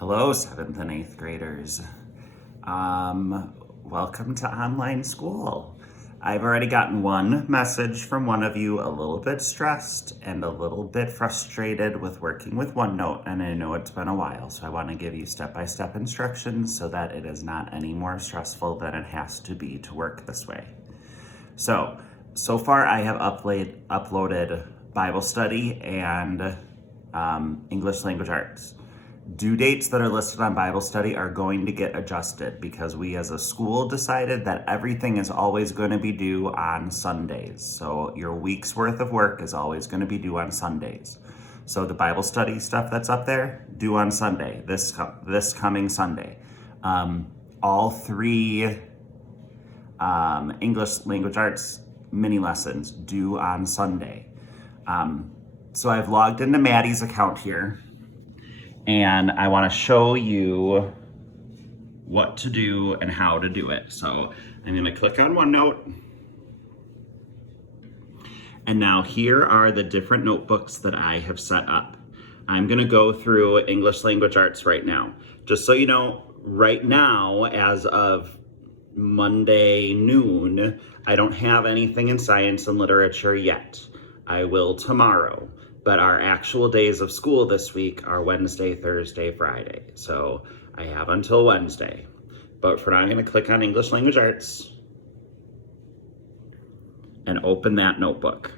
Hello, 7th and 8th graders. Welcome to online school. I've already gotten one message from one of you a little bit stressed and a little bit frustrated with working with OneNote, and I know it's been a while, so I want to give you step-by-step instructions so that it is not any more stressful than it has to be to work this way. So far I have uploaded Bible study and English language arts. Due dates that are listed on Bible study are going to get adjusted because we as a school decided that everything is always going to be due on Sundays. So your week's worth of work is always going to be due on Sundays. So the Bible study stuff that's up there, due on Sunday, this coming Sunday. All three English language arts mini lessons due on Sunday. So I've logged into Maddie's account here. And I want to show you what to do and how to do it. So I'm going to click on OneNote. And now here are the different notebooks that I have set up. I'm going to go through English language arts right now. Just so you know, right now, as of Monday noon, I don't have anything in science and literature yet. I will tomorrow. But our actual days of school this week are Wednesday, Thursday, Friday. So I have until Wednesday. But for now, I'm going to click on English Language Arts and open that notebook.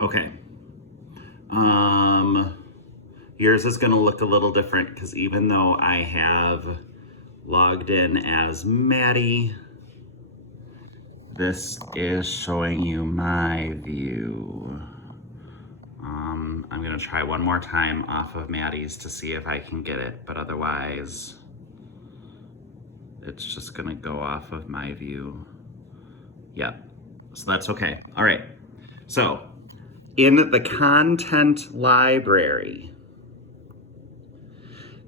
Okay. Yours is going to look a little different because even though I have logged in as Maddie, this is showing you my view. I'm going to try one more time off of Maddie's to see if I can get it, but otherwise it's just going to go off of my view. Yep. So that's okay. All right. So in the content library,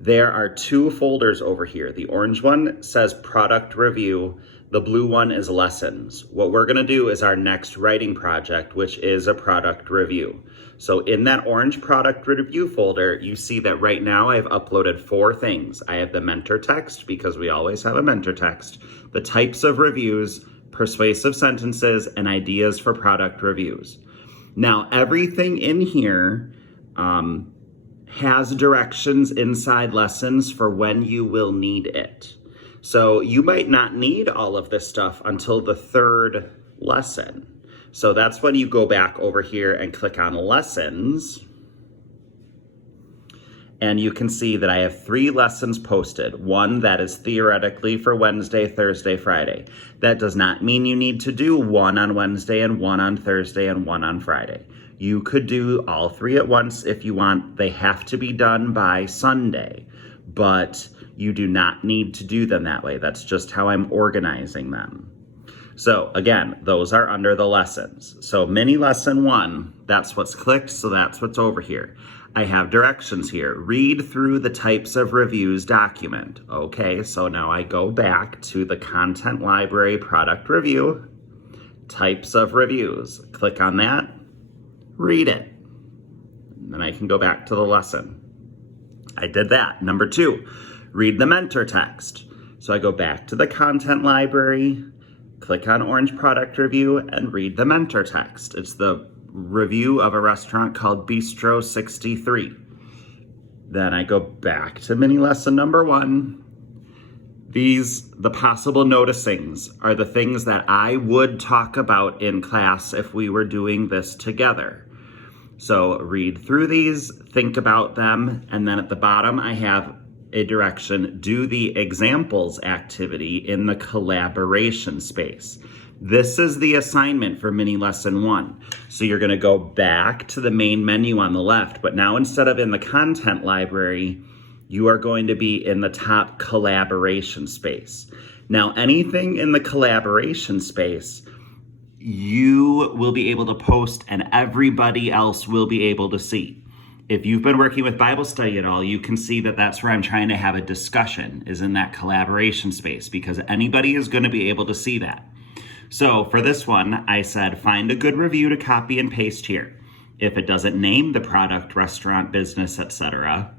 there are two folders over here. The orange one says product review. The blue one is lessons. What we're gonna do is our next writing project, which is a product review. So in that orange product review folder, you see that right now I've uploaded 4 things. I have the mentor text, because we always have a mentor text, the types of reviews, persuasive sentences, and ideas for product reviews. Now, everything in here has directions inside lessons for when you will need it. So you might not need all of this stuff until the 3rd lesson. So that's when you go back over here and click on lessons. And you can see that I have 3 lessons posted. One that is theoretically for Wednesday, Thursday, Friday. That does not mean you need to do one on Wednesday and one on Thursday and one on Friday. You could do all 3 at once if you want. They have to be done by Sunday, but you do not need to do them that way. That's just how I'm organizing them. So again, those are under the lessons. So mini lesson 1, that's what's clicked, so that's what's over here. I have directions here. Read through the types of reviews document. Okay, so now I go back to the content library product review, types of reviews. Click on that, read it. And then I can go back to the lesson. I did that. Number 2, read the mentor text. So I go back to the content library, click on orange product review, and read the mentor text. It's the review of a restaurant called Bistro 63. Then I go back to mini lesson number 1. The possible noticings are the things that I would talk about in class if we were doing this together. So read through these, think about them, and then at the bottom I have a direction, do the examples activity in the collaboration space. This is the assignment for mini lesson 1. So you're going to go back to the main menu on the left, but now instead of in the content library, you are going to be in the top collaboration space. Now anything in the collaboration space you will be able to post and everybody else will be able to see. If you've been working with Bible study at all, you can see that that's where I'm trying to have a discussion, is in that collaboration space, because anybody is going to be able to see that. So for this one, I said, find a good review to copy and paste here. If it doesn't name the product, restaurant, business, etc.,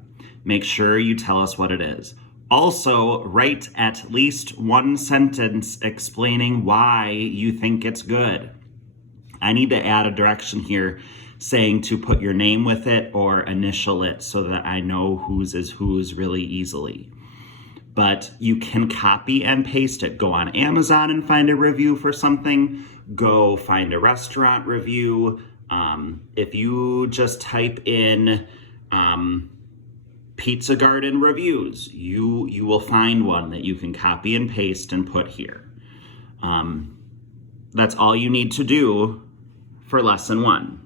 make sure you tell us what it is. Also, write at least one sentence explaining why you think it's good. I need to add a direction here saying to put your name with it or initial it so that I know whose is whose really easily. But you can copy and paste it. Go on Amazon and find a review for something. Go find a restaurant review. If you just type in Pizza Garden reviews, you will find one that you can copy and paste and put here. That's all you need to do for lesson 1.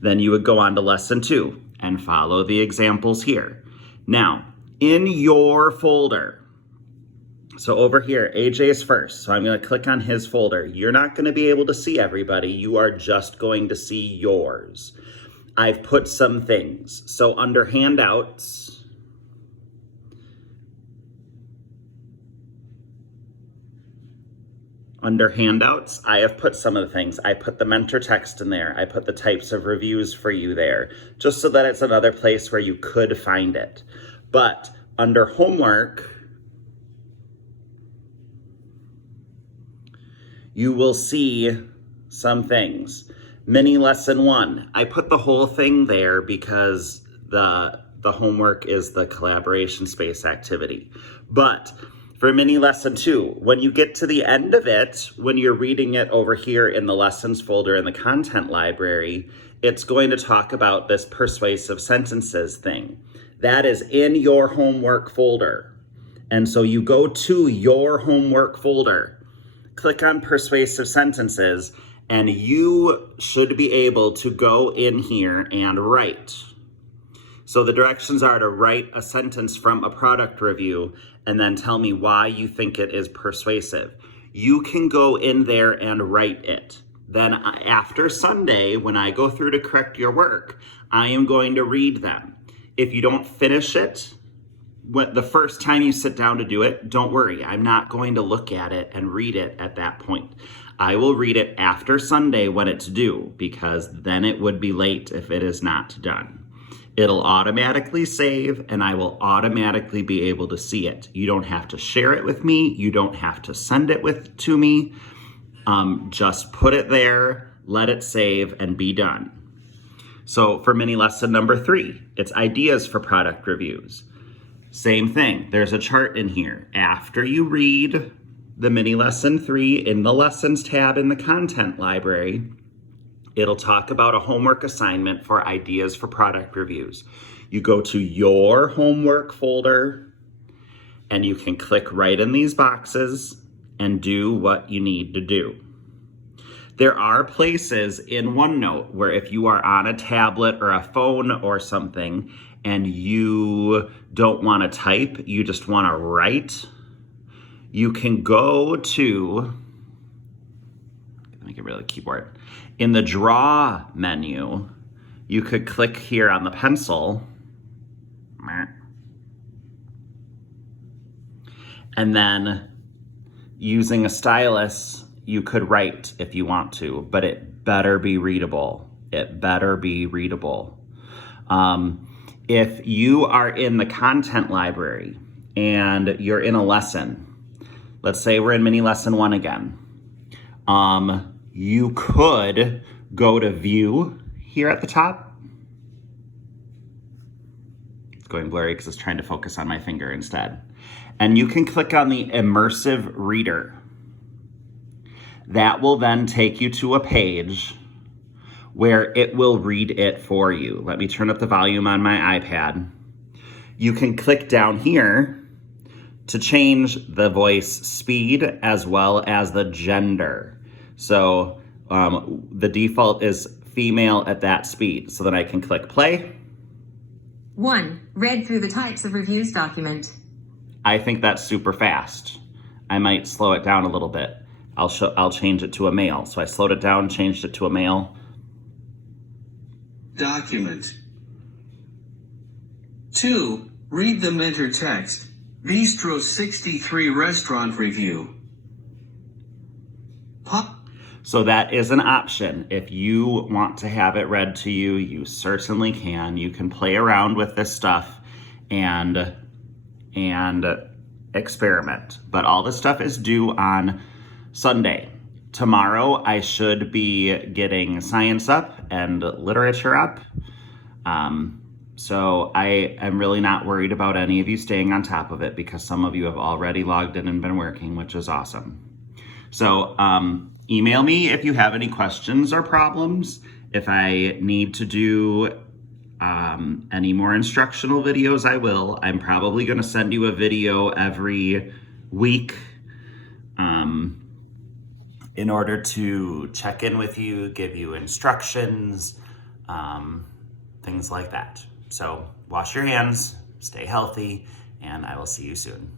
Then you would go on to lesson 2 and follow the examples here. Now, in your folder, so over here, AJ's first, so I'm going to click on his folder. You're not going to be able to see everybody. You are just going to see yours. I've put some things. So under handouts, I have put some of the things. I put the mentor text in there. I put the types of reviews for you there, just so that it's another place where you could find it. But under homework, you will see some things. Mini lesson 1, I put the whole thing there because the homework is the collaboration space activity. But for mini lesson 2, when you get to the end of it, when you're reading it over here in the lessons folder in the content library, it's going to talk about this persuasive sentences thing. That is in your homework folder. And so you go to your homework folder, click on persuasive sentences, and you should be able to go in here and write. So the directions are to write a sentence from a product review and then tell me why you think it is persuasive. You can go in there and write it. Then after Sunday, when I go through to correct your work, I am going to read them. If you don't finish it, the first time you sit down to do it, don't worry. I'm not going to look at it and read it at that point. I will read it after Sunday when it's due, because then it would be late if it is not done. It'll automatically save, and I will automatically be able to see it. You don't have to share it with me. You don't have to send it to me. Just put it there, let it save, and be done. So for mini lesson number 3, it's ideas for product reviews. Same thing, there's a chart in here. After you read the mini lesson 3 in the lessons tab in the content library, it'll talk about a homework assignment for ideas for product reviews. You go to your homework folder and you can click right in these boxes and do what you need to do. There are places in OneNote where if you are on a tablet or a phone or something and you don't want to type, you just want to write, you can go to, let me get rid of the keyboard. In the draw menu, you could click here on the pencil, and then using a stylus, you could write if you want to, but it better be readable. It better be readable. If you are in the content library and you're in a lesson, let's say we're in mini lesson 1 again, you could go to view here at the top. It's going blurry because it's trying to focus on my finger instead. And you can click on the immersive reader. That will then take you to a page where it will read it for you. Let me turn up the volume on my iPad. You can click down here to change the voice speed as well as the gender. So the default is female at that speed. So then I can click play. 1. Read through the types of reviews document. I think that's super fast. I might slow it down a little bit. I'll change it to a male. So I slowed it down, changed it to a male. Document. 2. Read the mentor text. Bistro 63 restaurant review. So that is an option. If you want to have it read to you, you certainly can. You can play around with this stuff and experiment. But all this stuff is due on Sunday. Tomorrow I should be getting science up and literature up. So I am really not worried about any of you staying on top of it because some of you have already logged in and been working, which is awesome. So email me if you have any questions or problems. If I need to do any more instructional videos, I will. I'm probably going to send you a video every week in order to check in with you, give you instructions, things like that. So wash your hands, stay healthy, and I will see you soon.